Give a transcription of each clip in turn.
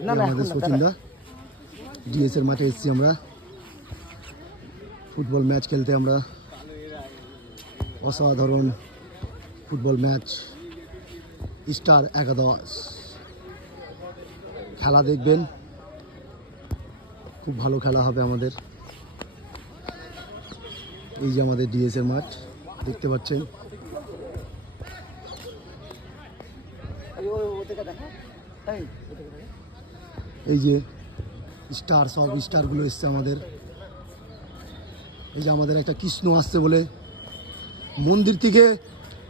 আমাদের সচিনদা ডিএস এর মাঠে এসেছি আমরা ফুটবল ম্যাচ খেলতে। আমরা অসাধারণ ফুটবল ম্যাচ স্টার 11 খেলা দেখবেন, খুব ভালো খেলা হবে আমাদের। এই যে আমাদের ডিএস এর মাঠ দেখতে পাচ্ছেন। এই যে স্টার, সব স্টারগুলো এসছে আমাদের। এই যে আমাদের একটা কৃষ্ণ আসছে বলে মন্দির থেকে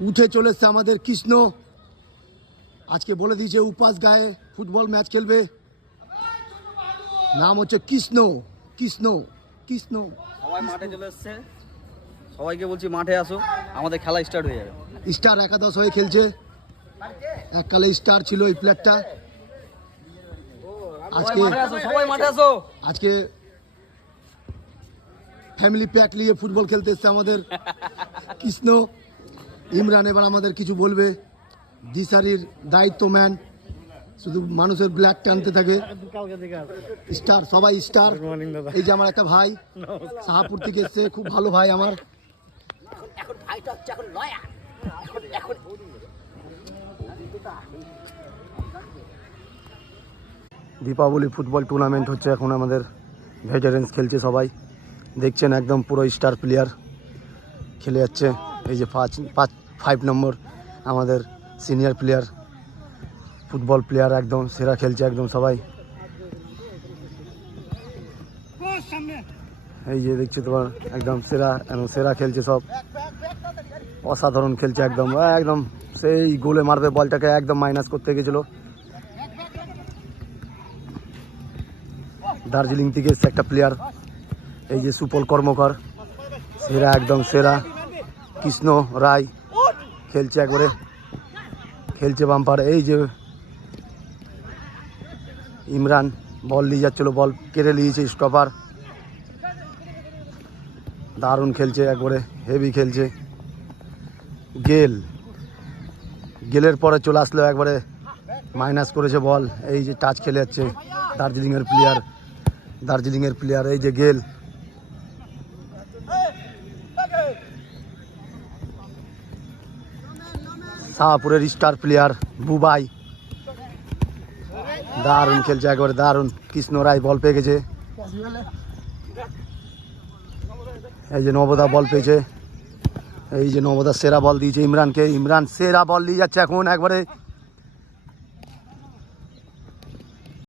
উঠে চলে এসছে আমাদের কৃষ্ণ। আজকে বলে দিয়েছে উপাস গায়ে ফুটবল ম্যাচ খেলবে। নাম হচ্ছে কৃষ্ণ। কৃষ্ণ কৃষ্ণ সবাই মাঠে চলে এসছে, সবাইকে বলছি মাঠে আসো, আমাদের খেলা স্টার্ট হয়ে যাবে। স্টার 11 হয়ে খেলছে। এককালে স্টার ছিল এই প্লেয়ারটা। আজকে সবাই মাঠে আসো। আজকে ফ্যামিলি প্যাক নিয়ে ফুটবল খেলতে এসছে আমাদের কৃষ্ণ। ইমরান এবার আমাদের কিছু বলবে। দিশারির দায়িত্ব ম্যান, শুধু মানুষের ব্ল্যাক টানতে থাকে। স্টার, সবাই স্টার। এই যে আমার একটা ভাই শাহপুর থেকে এসছে, খুব ভালো ভাই আমার। দীপাবলি ফুটবল টুর্নামেন্ট হচ্ছে এখন। আমাদের ভেটারেন্স খেলছে সবাই, দেখছেন একদম পুরো স্টার প্লেয়ার খেলে যাচ্ছে। এই যে 5 নম্বর আমাদের সিনিয়র প্লেয়ার, ফুটবল প্লেয়ার একদম সেরা খেলছে একদম সবাই। এই যে দেখছি তোমার একদম সেরা খেলছে সব, অসাধারণ খেলছে একদম। একদম সেই গোলে মারবে বলটাকে একদম মাইনাস করতে গেছিল। দার্জিলিং থেকে এসছে একটা প্লেয়ার, এই যে সুপল কর্মকার, সেরা একদম সেরা। কৃষ্ণ রায় খেলছে একবারে, খেলছে বাম্পার। এই যে ইমরান বল নিয়ে যাচ্ছিল, বল কেড়ে নিয়েছে স্টপার। দারুণ খেলছে একবারে, হেভি খেলছে। গেলের পরে চলে আসলো একবারে, মাইনাস করেছে বল। এই যে টাচ খেলে যাচ্ছে দার্জিলিংয়ের প্লেয়ার। এই যে গেল, শাহপুরের স্টার প্লেয়ার বুবাই, দারুণ খেলছে একবারে দারুণ। কৃষ্ণ রায় বল পেয়ে গেছে। এই যে নবদা বল পেয়েছে। এই যে নবদা সেরা বল দিয়েছে ইমরানকে। ইমরান সেরা বল নিয়ে যাচ্ছে এখন একবারে।